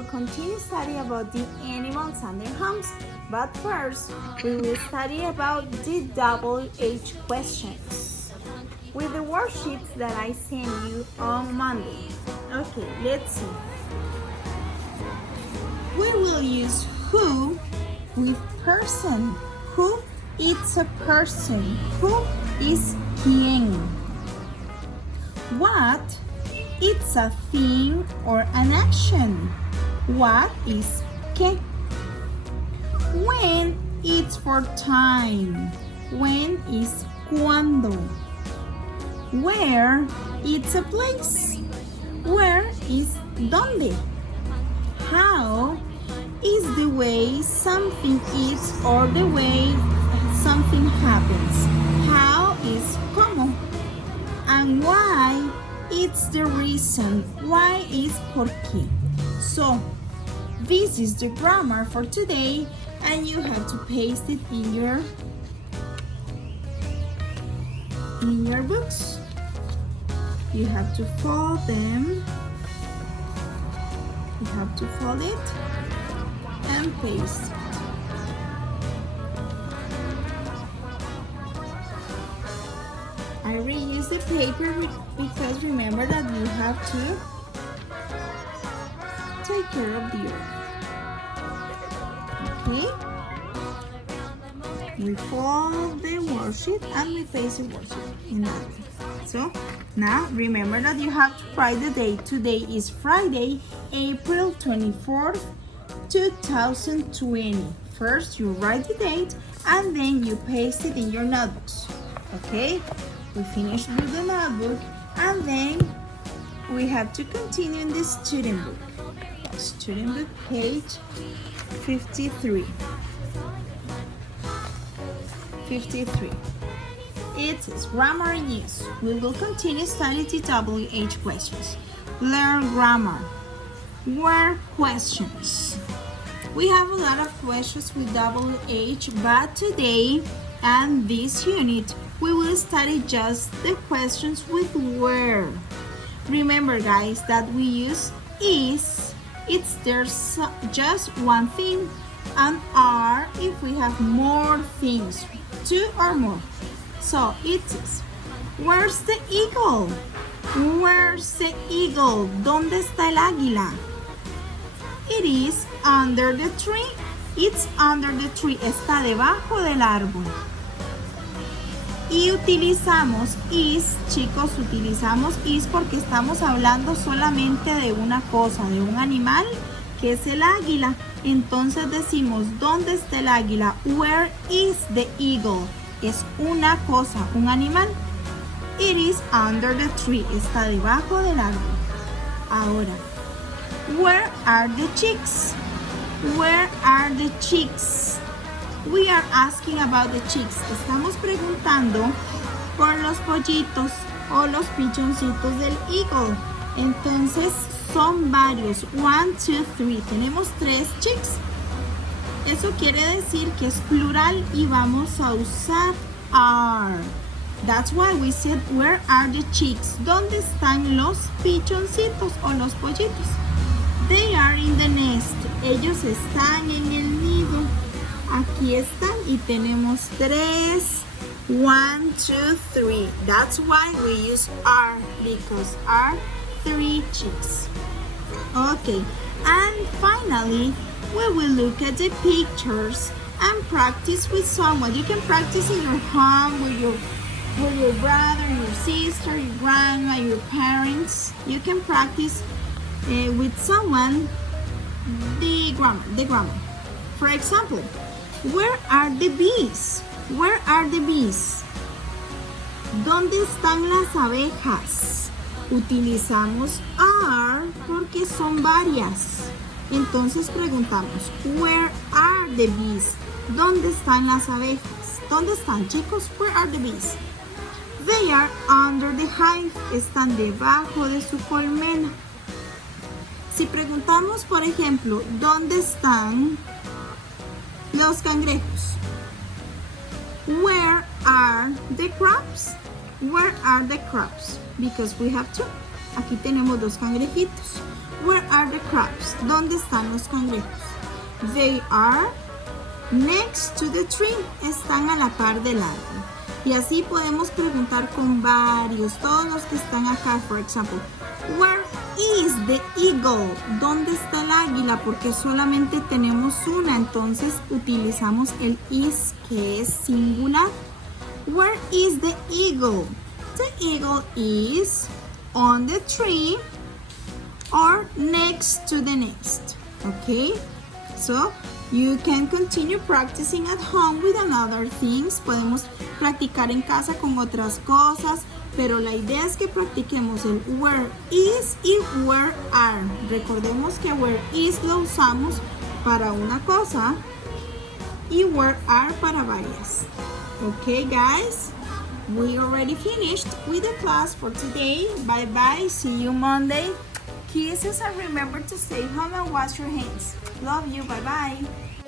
will continue studying about the animals and their homes. But first, we will study about the double H questions with the worksheets that I sent you on Monday. Okay, let's see. We will use who with person. Who is a person? Who is quién? What? It's a thing or an action. What is qué? When? It's for time. When is cuándo? Where? It's a place. Where is dónde? How is the way something is or the way something happens. How is cómo. And why? It's the reason. Why is por qué. So, this is the grammar for today, and you have to paste it in your books. You have to fold them. You have to fold it and paste it. I reuse the paper because remember that you have to take care of the earth. Okay? We fold the worksheet and we paste the worksheet in that way. So now remember that you have to write the date. Today is Friday, April 24th, 2020. First you write the date and then you paste it in your notebooks. Okay? We finished with the notebook and then we have to continue in the student book. Student book page 53. 53. It says grammar and use. We will continue studying the WH questions. Learn grammar. Word questions. We have a lot of questions with WH, but today and this unit we will study just the questions with where. Remember guys that we use is, it's there's just one thing, and are if we have more things, two or more. So it is, where's the eagle? Where's the eagle? ¿Dónde está el águila? It is under the tree. It's under the tree. Está debajo del árbol. Y utilizamos is, chicos, utilizamos is porque estamos hablando solamente de una cosa, de un animal que es el águila. Entonces decimos, ¿dónde está el águila? Where is the eagle? Es una cosa, un animal. It is under the tree. Está debajo del árbol. Ahora, where are the chicks? Where are the chicks? We are asking about the chicks. Estamos preguntando por los pollitos o los pichoncitos del eagle. Entonces son varios. 1, 2, 3. Tenemos 3 chicks. Eso quiere decir que es plural y vamos a usar are. That's why we said where are the chicks? ¿Dónde están los pichoncitos o los pollitos? They are in the nest. Ellos están en el nido. Aquí están y tenemos 3. 1, 2, 3. That's why we use are, because are 3 chicks. Okay, and finally we will look at the pictures and practice with someone. You can practice in your home with your brother, your sister, your grandma, your parents. You can practice with someone the grammar. For example, where are the bees? Where are the bees? ¿Dónde están las abejas? Utilizamos are porque son varias. Entonces preguntamos, where are the bees? ¿Dónde están las abejas? ¿Dónde están, chicos? Where are the bees? They are under the hive. Están debajo de su colmena. Si preguntamos, por ejemplo, ¿dónde están los cangrejos? Where are the crabs? Where are the crabs? Because we have two. Aquí tenemos dos cangrejitos. Where are the crabs? ¿Dónde están los cangrejos? They are next to the tree. Están a la par del árbol. Y así podemos preguntar con varios, todos los que están acá, for example. Where is the eagle? ¿Dónde está el águila? Porque solamente tenemos una, entonces utilizamos el is, que es singular. Where is the eagle? The eagle is on the tree or next to the nest. Okay? So, you can continue practicing at home with another things. Podemos practicar en casa con otras cosas, pero la idea es que practiquemos el where is y where are. Recordemos que where is lo usamos para una cosa y where are para varias. Okay, guys? We already finished with the class for today. Bye bye. See you Monday. Kisses and remember to stay home and wash your hands. Love you. Bye bye.